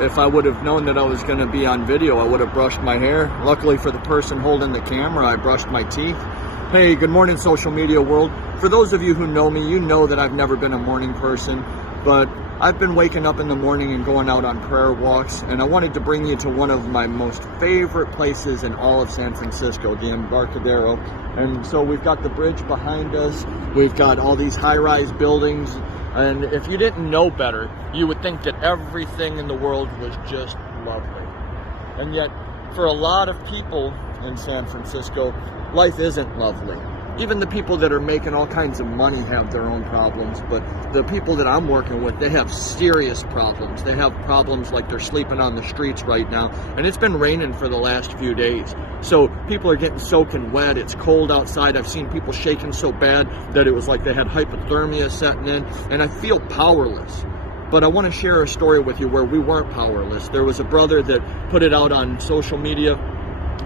if I would have known that I was going to be on video, I would have brushed my hair. Luckily for the person holding the camera, I brushed my teeth. Hey, good morning, social media world. For those of you who know me, you know that I've never been a morning person, but I've been waking up in the morning and going out on prayer walks, and I wanted to bring you to one of my most favorite places in all of San Francisco, the Embarcadero. And so we've got the bridge behind us, we've got all these high-rise buildings, and if you didn't know better, you would think that everything in the world was just lovely. And yet, for a lot of people in San Francisco, life isn't lovely. Even the people that are making all kinds of money have their own problems, but the people that I'm working with, they have serious problems. They have problems like they're sleeping on the streets right now, and it's been raining for the last few days. So people are getting soaking wet, it's cold outside. I've seen people shaking so bad that it was like they had hypothermia setting in, and I feel powerless. But I want to share a story with you where we weren't powerless. There was a brother that put it out on social media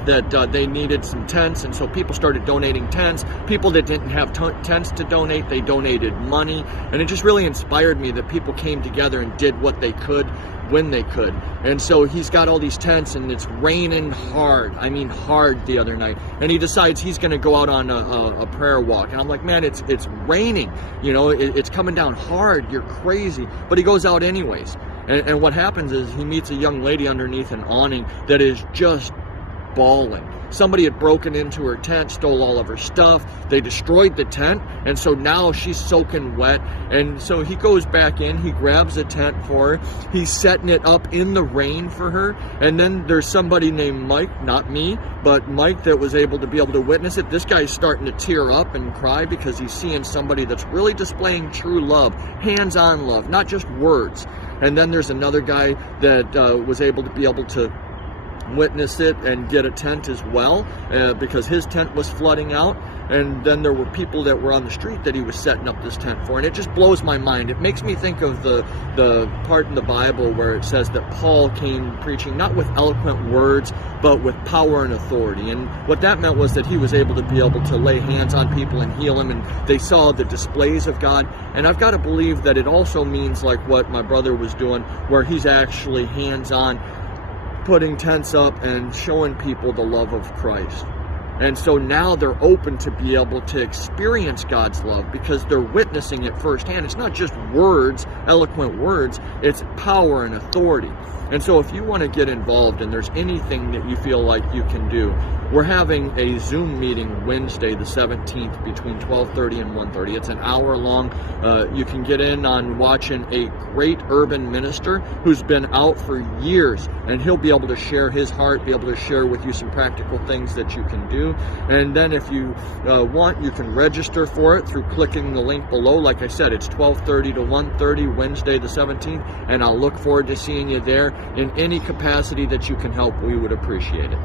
that they needed some tents, and so people started donating tents. People that didn't have tents to donate, they donated money, and it just really inspired me that people came together and did what they could when they could. And so he's got all these tents, and it's raining hard, I mean hard, the other night, and he decides he's going to go out on a prayer walk. And I'm like, man, it's raining, you know, it's coming down hard, you're crazy. But he goes out anyways, and what happens is he meets a young lady underneath an awning that is just bawling. Somebody had broken into her tent, stole all of her stuff. They destroyed the tent, and so now she's soaking wet. And so he goes back in, he grabs a tent for her, he's setting it up in the rain for her. And then there's somebody named Mike, not me, but Mike, that was able to witness it. This guy's starting to tear up and cry because he's seeing somebody that's really displaying true love, hands-on love, not just words. And then there's another guy that was able to witness it and get a tent as well, because his tent was flooding out. And then there were people that were on the street that he was setting up this tent for, and it just blows my mind. It makes me think of the part in the Bible where it says that Paul came preaching not with eloquent words but with power and authority. And what that meant was that he was able to lay hands on people and heal them, and they saw the displays of God. And I've got to believe that it also means like what my brother was doing, where he's actually hands-on putting tents up and showing people the love of Christ. And so now they're open to be able to experience God's love because they're witnessing it firsthand. It's not just words, eloquent words, it's power and authority. And so if you want to get involved and there's anything that you feel like you can do, we're having a Zoom meeting Wednesday the 17th between 12:30 and 1:30. It's an hour long. You can get in on watching a great urban minister who's been out for years, and he'll be able to share his heart, be able to share with you some practical things that you can do. And then if you want, you can register for it through clicking the link below. Like I said, it's 12:30 to 1:30 Wednesday the 17th, and I'll look forward to seeing you there. In any capacity that you can help, we would appreciate it.